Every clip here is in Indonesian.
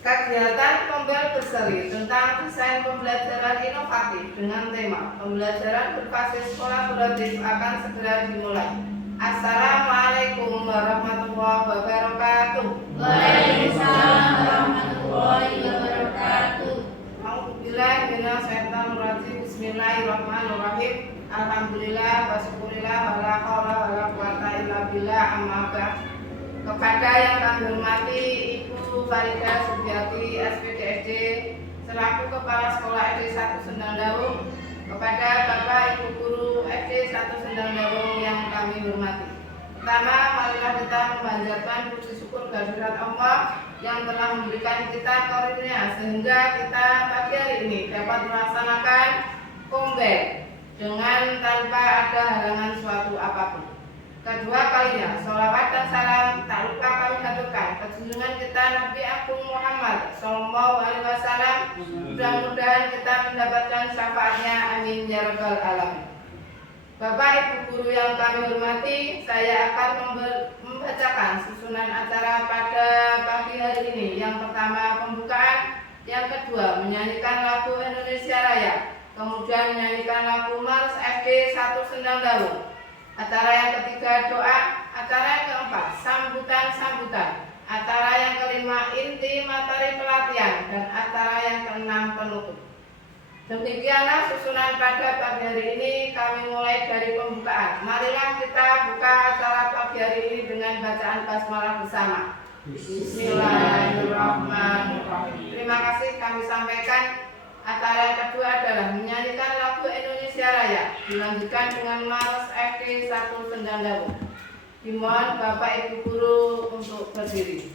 Kegiatan Pembel Berseri tentang desain pembelajaran inovatif dengan tema pembelajaran berbasis kolaboratif akan segera dimulai. Assalamualaikum warahmatullahi wabarakatuh. Waalaikumsalam warahmatullahi wabarakatuh. Bismillahirrahmanirrahim. Alhamdulillah wa syukurillah wa la haula wa la quwata illa billah, amma ba'd. Kepada yang kami hormati Ibu Farida Sugiati SPDSD selaku Kepala Sekolah SD 1 Sendang Dawung, kepada Bapak Ibu Guru SD 1 Sendang Dawung yang kami hormati. Pertama, marilah kita memanjatkan puji syukur kehadirat Allah yang telah memberikan kita karunia sehingga kita pagi hari ini dapat melaksanakan Pembel dengan tanpa ada halangan suatu apapun. Kedua kalinya, sholawat dan salam tak lupa kami haturkan ke junjungan kita Nabi Agung Muhammad Sallallahu Alaihi Wasallam. Mudah-mudahan kita mendapatkan syafaatnya, amin ya rabbal alamin. Bapak Ibu Guru yang kami hormati, saya akan membacakan susunan acara pada pagi hari ini. Yang pertama pembukaan, yang kedua menyanyikan lagu Indonesia Raya, kemudian menyanyikan lagu Mars SD 1 Sendang Dawung. Acara yang ketiga doa, acara yang keempat sambutan, acara yang kelima inti materi pelatihan, dan acara yang keenam penutup. Demikianlah susunan pada pagi hari ini. Kami mulai dari pembukaan. Marilah kita buka acara pagi hari ini dengan bacaan basmalah bersama. Bismillahirrahmanirrahim. Terima kasih kami sampaikan. Acara yang kedua adalah menyanyikan lagu Indonesia Raya, dilanjutkan dengan Mars SD 1 Sendang Dawung. Dimohon Bapak Ibu Guru untuk berdiri.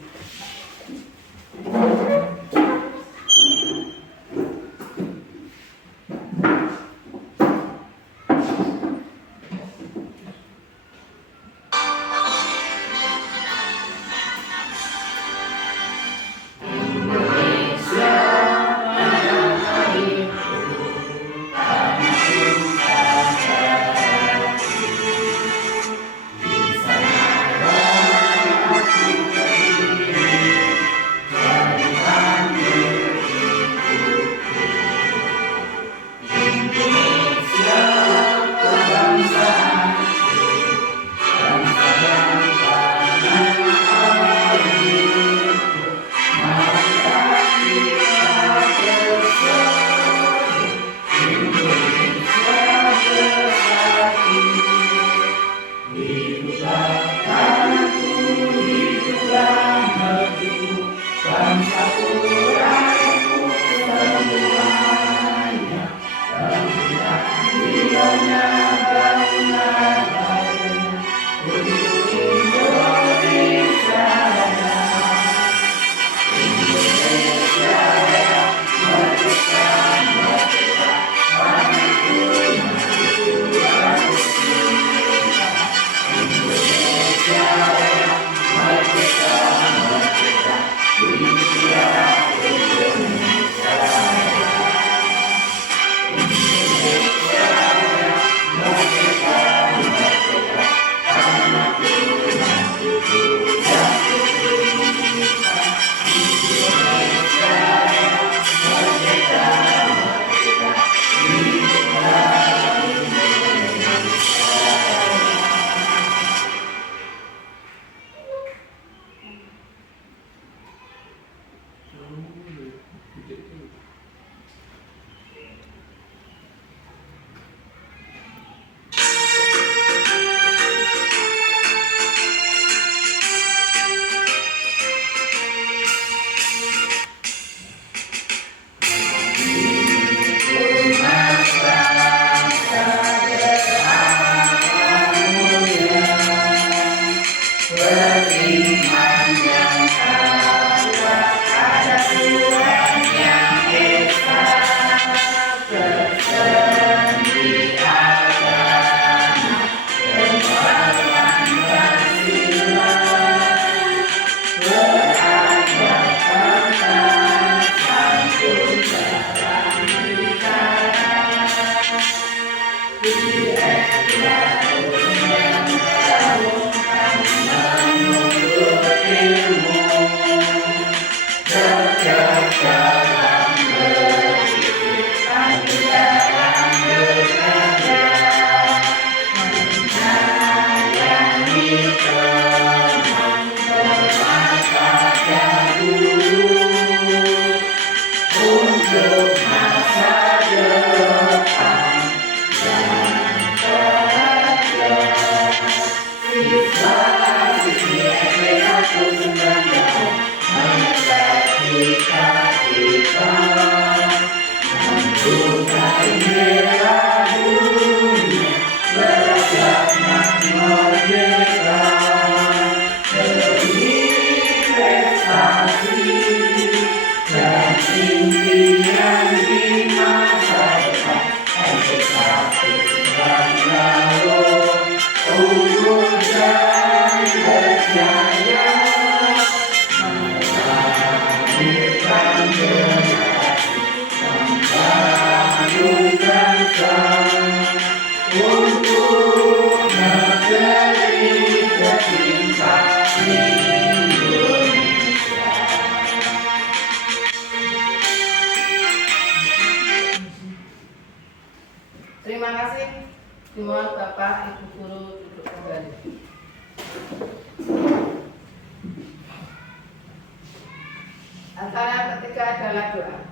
adalah doa.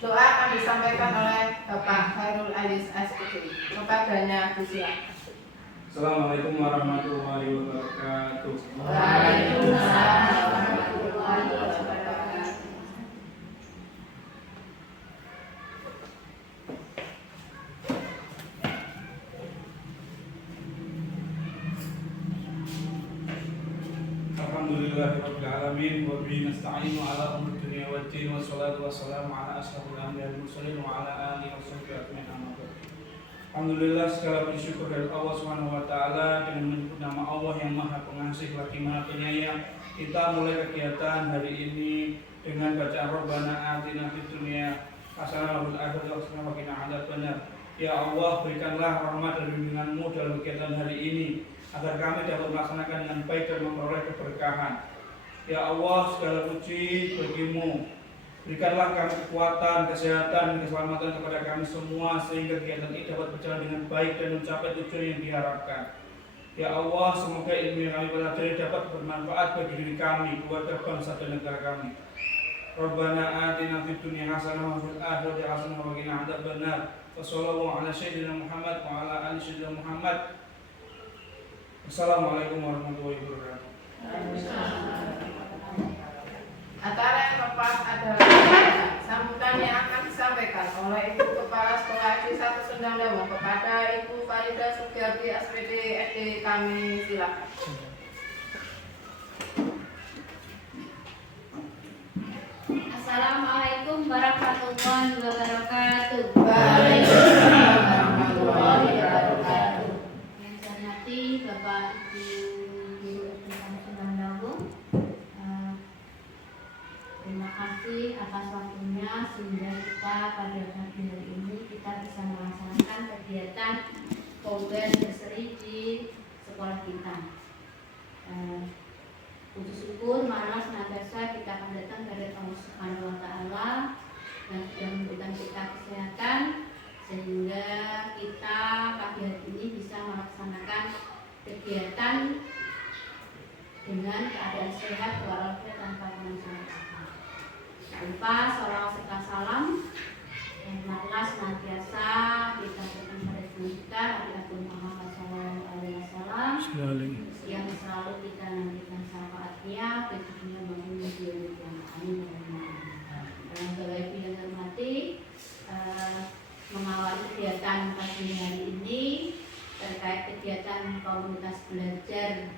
Doa akan disampaikan oleh Bapak Khairul Aziz SPT. Kepadanya disilakan. Assalamualaikum warahmatullahi wabarakatuh. Waalaikumsalam warahmatullahi wabarakatuh. Alhamdulillahirabbil alamin wa bihi nasta'inu ala umuri dunya waddin wassalatu wassalamu ala asyrofil anbiya'i wal mursalin wa ala alihi washabbihi ajmain amma ba'd. Alhamdulillah, segala puji syukur dari Allah Subhanahu wa taala. Dengan menyebut nama Allah yang Maha Pengasih lagi Maha Penyayang, kita mulai kegiatan hari ini dengan bacaan Rabbana atina fid dunya hasanah wa fil akhirati hasanah wa qina adzabannar. Ya Allah, berikanlah rahmat dan bimbingan-Mu dalam kegiatan hari ini agar kami dapat melaksanakan dengan baik dan memperoleh keberkahan. Ya Allah, segala puji bagi-Mu. Berikanlah kami kekuatan, kesehatan, keselamatan kepada kami semua sehingga kegiatan ini dapat berjalan dengan baik dan mencapai tujuan yang diharapkan. Ya Allah, semoga ilmu yang kami pelajari dapat bermanfaat bagi diri kami, keluarga, bangsa dan negara kami. Rabbana atina fid dunya hasanah wa fil akhirati hasanah wa qina adzabannar. Wassallallahu ala sayyidina Muhammad wa ala ali sayyidina Muhammad. Assalamualaikum warahmatullahi wabarakatuh. Antara yang lepas adalah sambutan yang akan disampaikan oleh Ibu Kepala Sekolah SD 1 Sendang Dawu kepada Ibu Farida Sugiyarti SPD SD kami silakan. Assalamualaikum warahmatullahi wabarakatuh. Waalaikumsalam warahmatullahi wabarakatuh. Yang saya hormati Bapak Ibu Guru SD 1 Sendang Dawu. Terima kasih atas waktunya sehingga kita pada pagi hari ini kita bisa melaksanakan kegiatan Kombel berseri di sekolah kita. Puji syukur marilah senantiasa kita akan datang dari Allah Subhanahu wa taala yang sudah memberikan kita kesehatan sehingga kita pagi hari ini bisa melaksanakan kegiatan dengan keadaan sehat walafiat tanpa masalah. Tanpa salawat serta salam yang marilah senantiasa kita berikan pada kita Nabi Agung Muhammad SAW yang selalu kita nantikan syafaatnya bagi dunia maupun di dunia kiamat. Amin. Dan Bapak Ibu yang hormati, mengawali kegiatan pagi hari ini terkait kegiatan komunitas belajar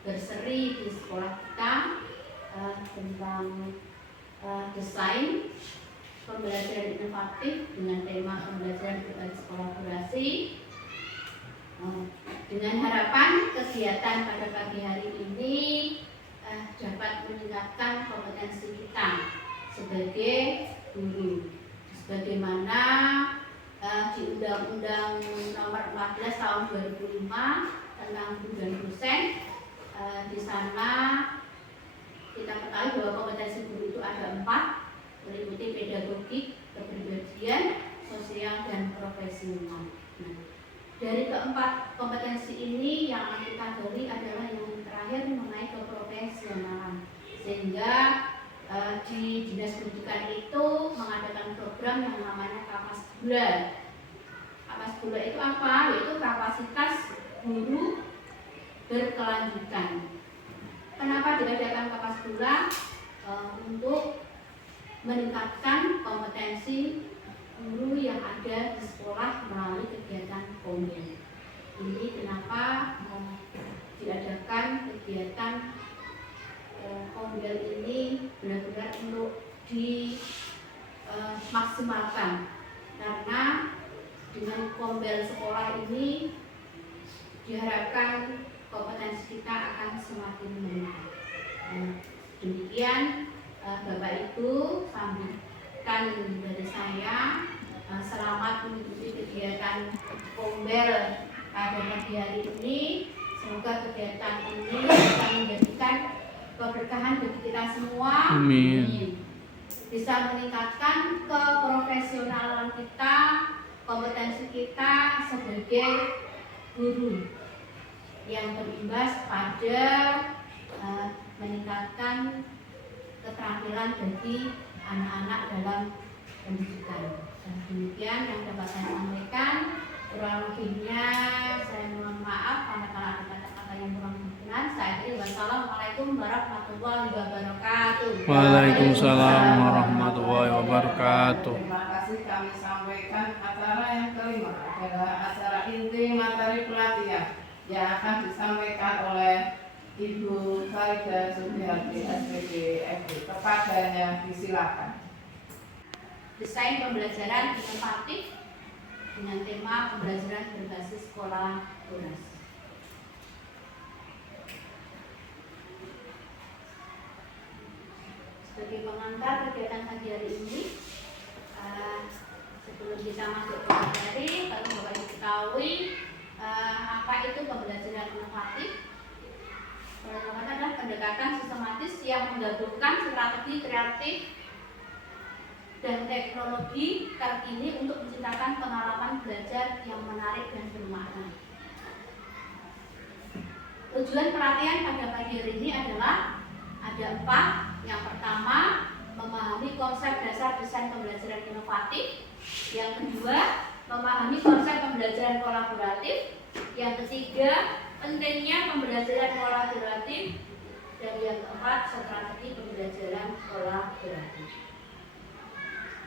berseri di sekolah kita tentang desain pembelajaran inovatif dengan tema pembelajaran berbasis kolaborasi, dengan harapan kegiatan pada pagi hari ini dapat meningkatkan kompetensi kita sebagai guru sebagaimana di Undang-Undang Nomor 14 Tahun 2005 tentang guru dan dosen. Di sana kita ketahui bahwa kompetensi guru itu ada 4, meliputi pedagogik, kepribadian, sosial, dan profesional. Nah, dari keempat kompetensi ini yang akan kita gali adalah yang terakhir mengenai keprofesionalan. Sehingga di Dinas Pendidikan itu mengadakan program yang namanya Kapas Gula. Kapas Gula itu apa? Yaitu kapasitas guru berkelanjutan. Kenapa diadakan Kapas Gula? Untuk meningkatkan kompetensi guru yang ada di sekolah melalui kegiatan Kombel. Ini kenapa diadakan kegiatan Kombel ini benar-benar untuk dimaksimalkan, karena dengan Kombel sekolah ini diharapkan kompetensi kita akan semakin meningkat. Demikian Bapak Ibu, sambutan dari saya. Selamat mengikuti kegiatan Kombel pada pagi hari ini. Semoga kegiatan ini akan menjadikan keberkahan bagi kita semua. Amin. Bisa meningkatkan keprofesionalan kita, kompetensi kita sebagai guru yang berimbas pada meningkatkan keterampilan bagi anak-anak dalam pendidikan. Dan demikian yang dapat saya sampaikan. Kurang lebihnya saya mohon maaf kalau ada kata-kata yang kurang berkenan. Saya akhiri, wassalamualaikum warahmatullahi wabarakatuh. Waalaikumsalam warahmatullahi wabarakatuh. Terima kasih kami sampaikan. Acara yang kelima adalah acara inti materi pelatihan yang akan disampaikan oleh Ibu Farida Subiharti SPG FD. Kepadanya disilakan. Desain pembelajaran inovatif dengan tema pembelajaran berbasis kolaborasi. Sebagai pengantar kegiatan pagi hari ini, sebelum kita masuk ke materi, perlu Bapak Ibu ketahui apa itu pembelajaran inovatif. Pembelajaran adalah pendekatan sistematis yang menggabungkan strategi kreatif dan teknologi terkini untuk menciptakan pengalaman belajar yang menarik dan bermakna. Tujuan pelatihan pada pagi hari ini adalah ada 4. Yang pertama, memahami konsep dasar desain pembelajaran inovatif. Yang kedua, memahami konsep pembelajaran kolaboratif. Yang ketiga, pentingnya pembelajaran kolaboratif. Dan yang keempat, strategi pembelajaran kolaboratif.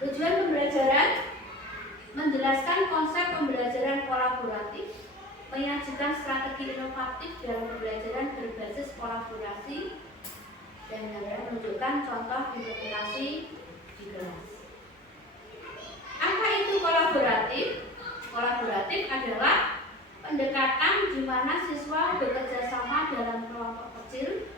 Tujuan pembelajaran menjelaskan konsep pembelajaran kolaboratif, menyajikan strategi inovatif dalam pembelajaran berbasis kolaborasi, dan menunjukkan contoh implementasi di kelas. Apa itu kolaboratif? Kolaboratif adalah pendekatan di mana siswa bekerja sama dalam kelompok kecil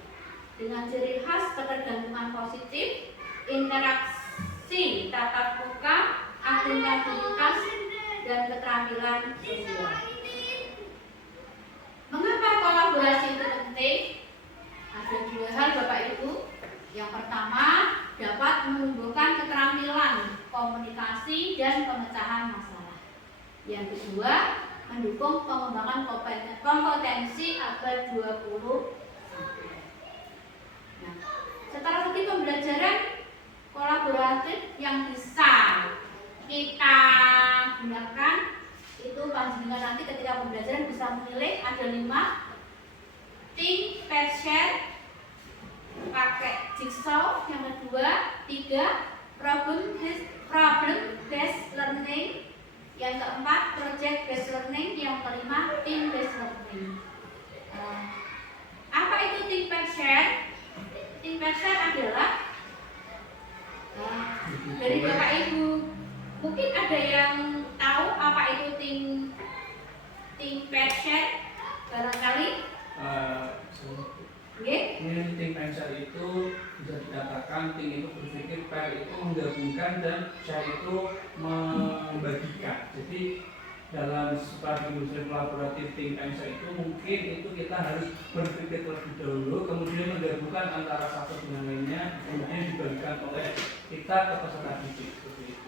dengan ciri khas ketergantungan positif, interaksi tatap muka, akuntabilitas, dan keterampilan sosial. Mengapa kolaborasi itu penting? Ada 2 hal Bapak Ibu. Yang pertama, dapat menumbuhkan keterampilan komunikasi dan pemecahan masalah. Yang kedua, mendukung pengembangan kompetensi abad 21. Nah, strategi pembelajaran kolaboratif yang bisa kita gunakan itu panjenengan nanti ketika pembelajaran bisa memilih ada 5. Think, pair, share, pakai jigsaw. Yang kedua, 3, problem based learning. Yang keempat, project based learning. Yang kelima, team based learning. Apa itu think, pair, share? Think, pair, share adalah dari Bapak Ibu mungkin ada yang tahu apa itu think, pair, share barangkali. Ini think and share itu bisa dikatakan think itu berpikir, pair itu menggabungkan, dan share itu membagikan. Jadi dalam strategi belajar kolaboratif think and share itu mungkin itu kita harus berpikir terlebih dahulu, kemudian menggabungkan antara satu dengan lainnya, kemudian dibagikan oleh kita ke peserta didik seperti itu.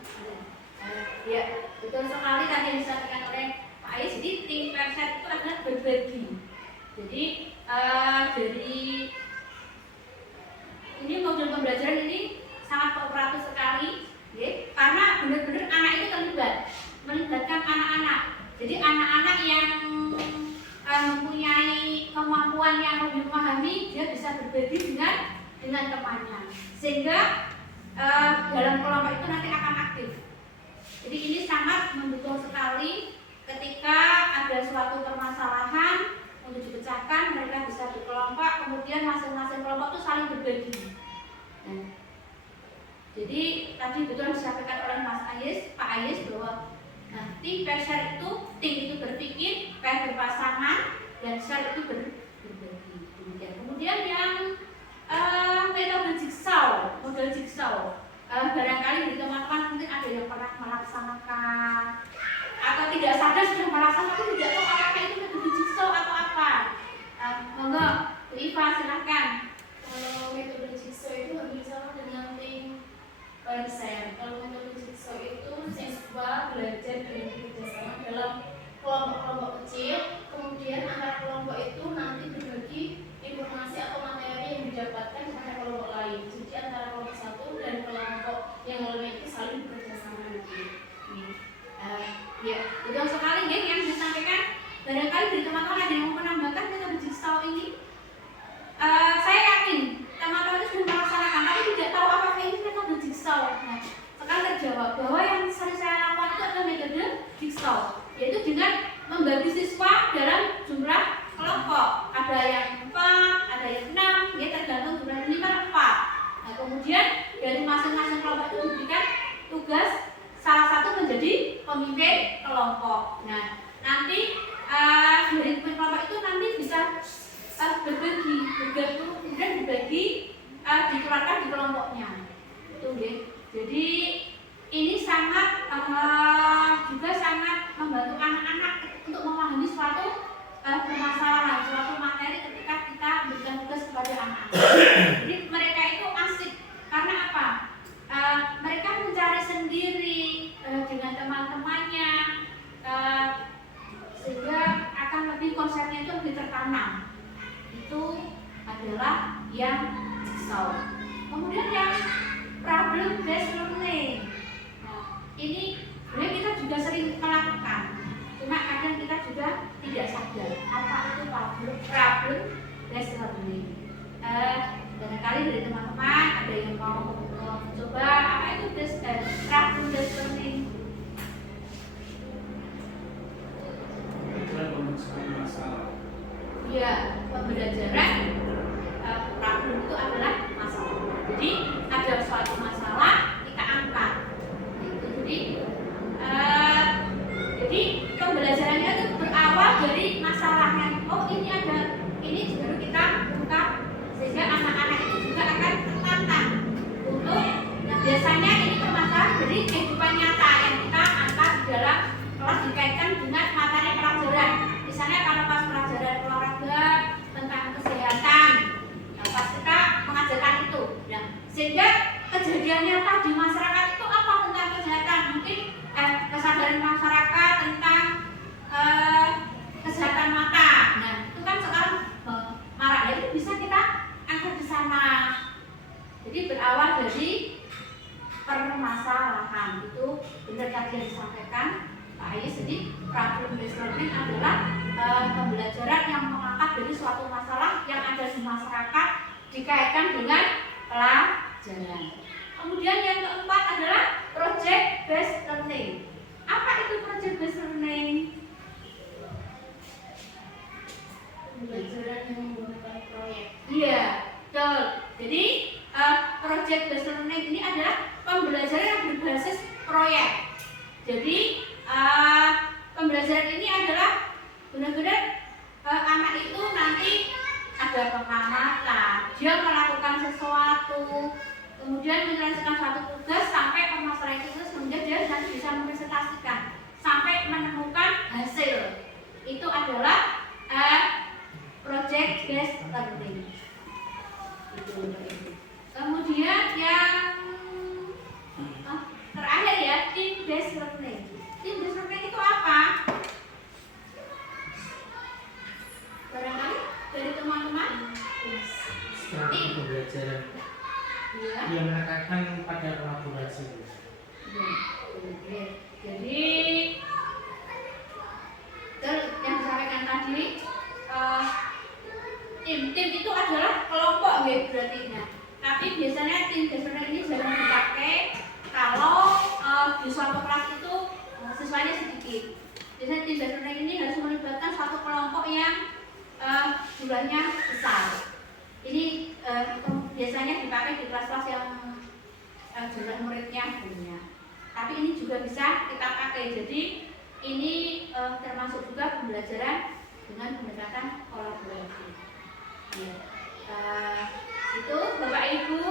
Ya, betul sekali tadi yang disampaikan oleh Pak Ais. Jadi think, pair, share itu adalah berbagi. Jadi dari ini modul pembelajaran ini sangat kooperatif sekali, ya, karena benar-benar anak itu melibatkan anak-anak. Jadi anak-anak yang mempunyai kemampuan yang lebih memahami, dia bisa berbagi dengan temannya, sehingga dalam kelompok itu nanti akan aktif. Jadi ini sangat mendukung sekali ketika ada suatu permasalahan untuk dipecahkan, mereka bisa berkelompok, kemudian masing-masing kelompok itu saling berbagi. Nah, jadi tadi betul disampaikan oleh Pak Ais bahwa nanti pair share itu think itu berpikir, pair berpasangan, dan share itu berbagi. Kemudian yang metode jigsaw, model jigsaw. Barangkali dari teman-teman mungkin ada yang pernah melaksanakan atau tidak sadar sudah melaksanakan tapi tidak tahu apakah itu metode jigsaw atau apa. Monggo, Bu Iva silahkan. Kalau metode jigsaw itu hampir sama dengan think, pair, share. Kalau metode jigsaw itu siswa belajar dengan bekerjasama dalam kelompok-kelompok kecil, kemudian antar kelompok itu nanti berbagi informasi atau materi yang didapatkan kepada kelompok lain. Jadi antara berbagi, bergabung, kemudian dibagi, dikeluarkan di kelompoknya. Itu nggih. Jadi ini sangat juga sangat membantu anak-anak untuk memahami suatu permasalahan, suatu materi ketika kita berikan tugas kepada anak-anak. Jadi mereka itu asik karena apa? Mereka mencari sendiri dengan teman-temannya, sehingga akan lebih konsepnya itu lebih tertanam. Itu adalah yang jigsaw. Kemudian yang problem based learning. Ini sebenarnya kita juga sering melakukan, cuma kadang kita juga tidak sadar apa itu problem based learning. Barangkali dari teman-teman ada yang mau coba apa itu problem based learning. Pembelajaran masalah. Ya, pembelajaran problem itu adalah masalah. Jadi ada suatu masalah kita angkat. Jadi pembelajarannya itu berawal dari masalahnya. Oh ini ada, ini baru kita ungkap sehingga anak-anak itu juga akan tertantang untuk. Nah biasanya ini permasalahan dari kehidupan nyata yang kita angkat di dalam kelas dikaitkan dengan materi pelajaran. Misalnya kalau pas pelajaran olahraga tentang kesehatan, nah, pas kita mengajarkan itu, nah, sehingga kejadian nyata di masyarakat itu apa tentang kesehatan? Mungkin kesadaran masyarakat tentang kesehatan mata. Nah, itu kan sekarang marak, jadi bisa kita angkat di sana. Jadi berawal dari permasalahan. Itu benar tadi yang disampaikan Pak Ayes. Jadi problem based learning adalah pembelajaran yang mengangkat dari suatu masalah yang ada di masyarakat dikaitkan dengan pelajaran. Kemudian yang keempat adalah project based learning. Apa itu project based learning? Pembelajaran yang menggunakan proyek. Iya, betul. Jadi project based learning ini adalah pembelajaran yang berbasis proyek. Jadi pembelajaran ini adalah benar-benar anak itu nanti ada pengamatan, dia melakukan sesuatu, kemudian menyelesaikan suatu tugas sampai permasalahan itu terus, kemudian dia nanti bisa mempresentasikan sampai menemukan hasil. Itu adalah project based learning. Kemudian yang terakhir ya, team based learning. Team based learning itu apa? Barangkali dari teman-teman. Strategi pembelajaran Ya. yang menekankan pada kolaborasi. Jadi yang disampaikan tadi, tim itu adalah kelompok ya berarti. Nah, tapi biasanya tim dasar ini jarang dipakai kalau di suatu kelas itu siswanya sedikit. Biasanya tim dasar ini harus melibatkan suatu kelompok yang jumlahnya besar. Ini biasanya dipakai di kelas-kelas yang jumlah muridnya banyak. Tapi ini juga bisa kita pakai. Jadi ini termasuk juga pembelajaran dengan pendekatan kolaborasi. Ya. Itu Bapak Ibu,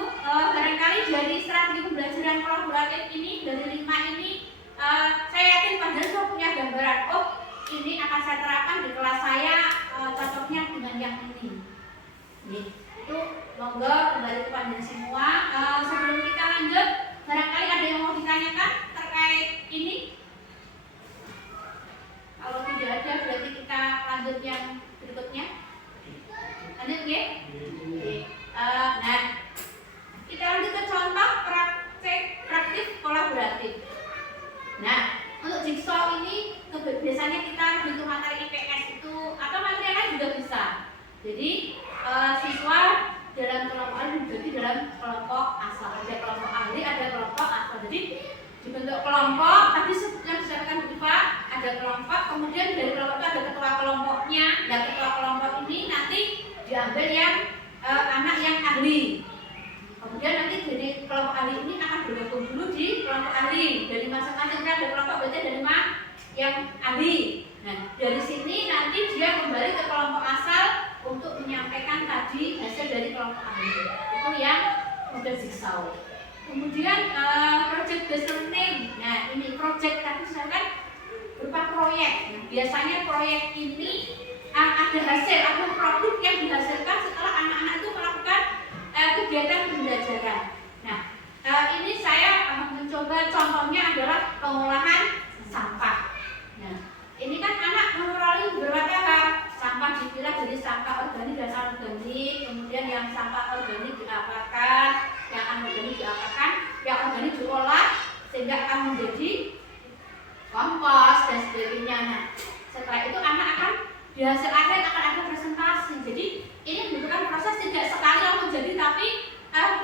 barangkali dari strategi pembelajaran kolaboratif ini dari 5 ini, saya yakin Pak Danso punya gambaran. Oh, ini akan saya terapkan di kelas saya, cocoknya dengan yang ini. Itu monggo kembali kepada semua. Sebelum kita lanjut, barangkali ada yang mau ditanyakan terkait ini? Kalau tidak ada, berarti kita lanjut yang berikutnya. Lanjut ya? Nah, kita lanjut ke contoh praktik kolaboratif. Nah, untuk jigsaw ini biasanya kita bentuk materi IPS itu atau materi lain juga bisa. Jadi siswa dalam kelompok ahli dibagi dalam kelompok asal. Ada kelompok ahli, ada kelompok asal. Jadi dibentuk kelompok. Tadi yang disampaikan Bu Iva, ada kelompok. Kemudian dari kelompok itu ada ketua kelompoknya. Dan ketua kelompok ini nanti diambil yang anak yang ahli. Kemudian nanti dari kelompok ahli ini akan bergabung dulu di kelompok ahli. Dari masing-masing ada kelompok berarti ada 5 yang ahli. Nah, dari sini nanti dia kembali ke kelompok asal untuk menyampaikan tadi hasil dari kelompok ahli itu yang model jigsaw. Kemudian project based learning. Nah ini project tadi saya kan berupa proyek. Nah, biasanya proyek ini ada hasil, ada produk yang dihasilkan setelah anak-anak itu melakukan kegiatan pembelajaran. Nah ini saya mencoba contohnya adalah pengolahan sampah. Nah ini kan anak mengurangi beberapa tahap. Sampah dipilah jadi sampah organik dan anorganik, kemudian yang sampah organik diapakan, yang anorganik diapakan, yang organik diolah sehingga akan menjadi kompos dan sebagainya. Nah, setelah itu anak akan di hasil akhir akan ada presentasi. Jadi ini membutuhkan proses tidak sekali langsung jadi, tapi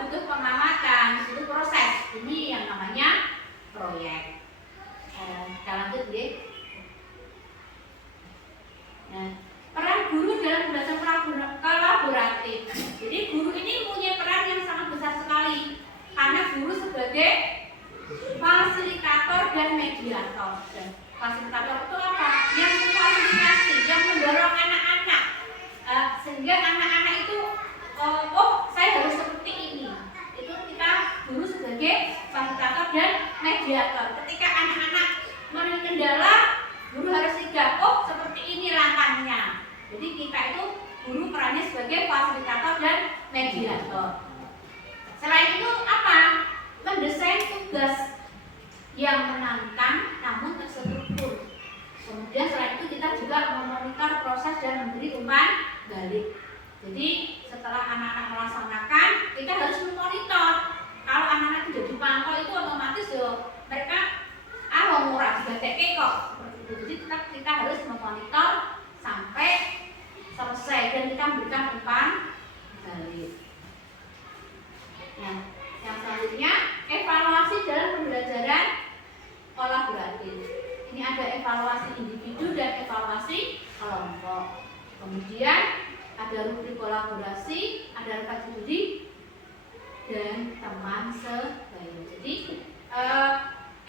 butuh pengamatan, butuh proses. Ini yang namanya proyek. Kita lanjut ya. Nah, peran guru dalam belajar kolaboratif. Jadi guru ini punya peran yang sangat besar sekali karena guru sebagai fasilitator dan mediator. Dan fasilitator itu apa? Yang memfasilitasi, yang mendorong anak-anak sehingga anak-anak itu saya harus seperti ini. Itu kita guru sebagai fasilitator dan mediator. Ketika anak-anak menemui kendala, guru harus sigap, seperti ini langkahnya. Jadi kita itu guru perannya sebagai fasilitator dan mediator. Selain itu apa? Mendesain tugas yang menantang namun terstruktur. Kemudian selain itu kita juga memonitor proses dan memberi umpan balik. Jadi setelah anak-anak melaksanakan, kita harus memonitor. Kalau anak-anak tidak dipantau itu otomatis mereka murah juga TK kok. Jadi kita harus memonitor sampai selesai dan kita memberikan umpan balik. Nah, yang selanjutnya evaluasi dalam pembelajaran kolaboratif. Ini ada evaluasi individu dan evaluasi kelompok. Kemudian ada rubrik kolaborasi, ada refleksi studi dan teman sebaya. Jadi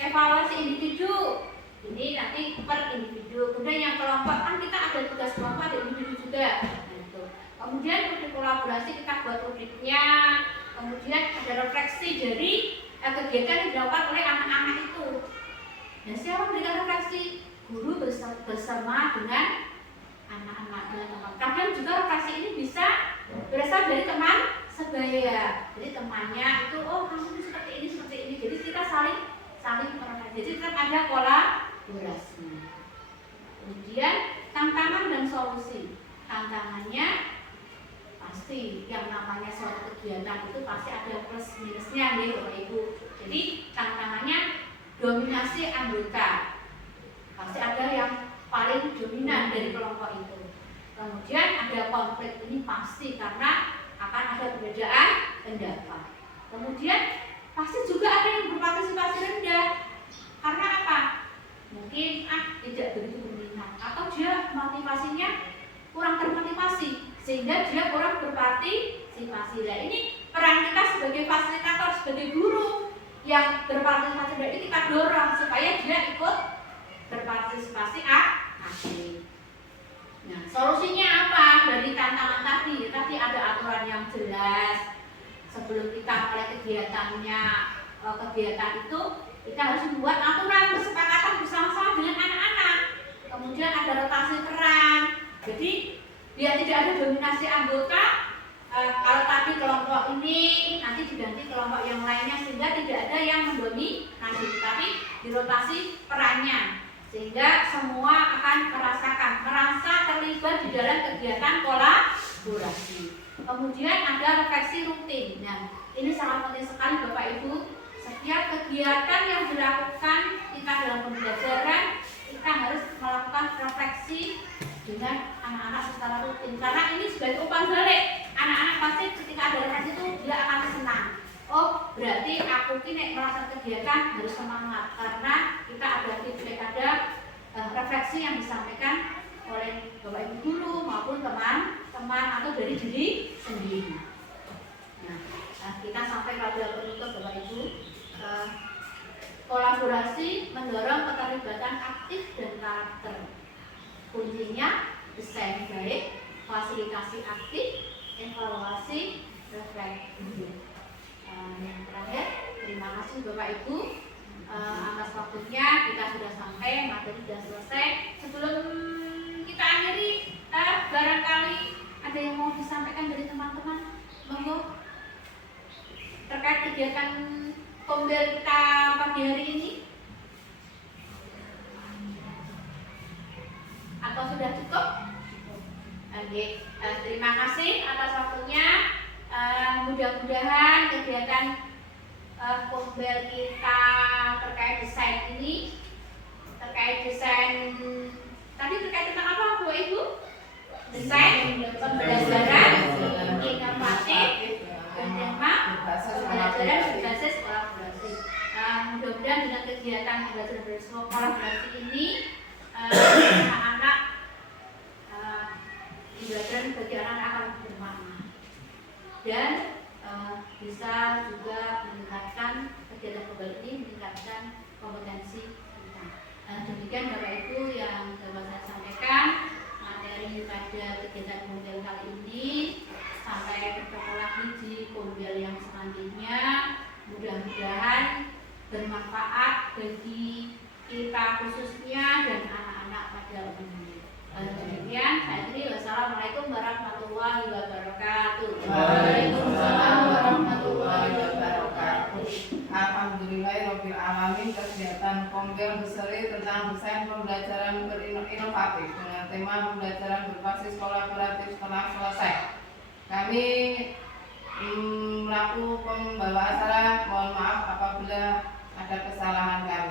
evaluasi individu ini nanti per individu. Kemudian yang kelompok kan kita ada tugas kelompok, ada individu juga. Gitu. Kemudian rubrik kolaborasi kita buat rubriknya. Kemudian ada refleksi dari kegiatan yang dilakukan oleh anak-anak itu. Dan siapa memberikan refleksi? Guru bersama dengan anak-anak dan teman. Kadang juga refleksi ini bisa berasal dari teman sebaya. Jadi temannya itu, kamu ini seperti ini. Jadi kita saling merefleksi. Jadi tetap ada kolaborasi. Kemudian tantangan dan solusi. Tantangannya pasti yang namanya suatu kegiatan itu pasti ada plus minusnya nih Bapak Ibu. Jadi tantangannya dominasi anggota. Pasti ada yang paling dominan dari kelompok itu. Kemudian ada konflik, ini pasti karena akan ada perbedaan pendapat. Kemudian pasti juga ada yang berpartisipasi rendah. Karena apa? Mungkin tidak begitu berminat atau dia motivasinya kurang termotivasi sehingga dia kurang berpartisipasi. Nah ini peran kita sebagai fasilitator, sebagai guru yang berpartisipasi, berarti kita dorong supaya dia ikut berpartisipasi aktif. Nah solusinya apa dari tantangan tadi? Tadi ada aturan yang jelas sebelum kita mulai kegiatan itu kita harus membuat aturan kesepakatan bersama-sama dengan anak-anak. Kemudian ada rotasi peran. Jadi biar tidak ada dominasi anggota, kalau tadi kelompok ini nanti diganti kelompok yang lainnya sehingga tidak ada yang mendominasi, tapi dirotasi perannya sehingga semua akan merasa terlibat di dalam kegiatan kolaborasi. Kemudian ada refleksi rutin. Nah, ini sangat penting sekali Bapak Ibu. Setiap kegiatan yang dilakukan kita dalam pembelajaran, kita harus melakukan refleksi dengan anak-anak secara rutin. Karena ini sebagai umpan balik. Anak-anak pasti ketika ada refleksi itu dia akan senang. Berarti aku ini melakukan kegiatan harus semangat karena kita ada feedback, ada refleksi yang disampaikan oleh Bapak Ibu guru maupun teman-teman atau dari diri sendiri. Nah, kita sampai pada penutup Bapak Ibu. Kolaborasi mendorong keterlibatan aktif dan karakter. Kuncinya desain baik, fasilitasi aktif, evaluasi, refleksi. Yang terakhir, terima kasih Bapak Ibu atas waktunya. Kita sudah sampai, materi sudah selesai. Sebelum kita akhiri, barangkali ada yang mau disampaikan dari teman-teman, monggo, terkait kegiatan Kombel kita pagi hari ini, atau sudah cukup? Oke, terima kasih atas waktunya. Mudah-mudahan kegiatan Kombel kita terkait desain ini, terkait desain tadi terkait tentang apa Bu Ibu? Desain pembelajaran inovatif bertema pembelajaran berbasis kolaborasi. Mudah-mudahan dengan kegiatan pembelajaran berbasis kolaborasi ini anak-anak pembelajaran bagi anak-anak akan bermakna dan bisa juga meningkatkan kegiatan Kombel ini, meningkatkan kompetensi kita. Demikian Bapak Ibu yang dapat saya sampaikan materi pada kegiatan Kombel kali ini. Sampai bertemu lagi di Kombel yang selanjutnya. Mudah-mudahan bermanfaat bagi kita khususnya dan anak-anak pada umumnya. Demikian, saya akhiri. Wassalamualaikum warahmatullahi wabarakatuh. Waalaikumsalam warahmatullahi wabarakatuh. Alhamdulillahirabbil alamin. Kegiatan Kombel berseri tentang desain pembelajaran berinovatif dengan tema pembelajaran berbasis kolaboratif telah selesai. Kami melakukan pembawa acara, mohon maaf apabila ada kesalahan kami.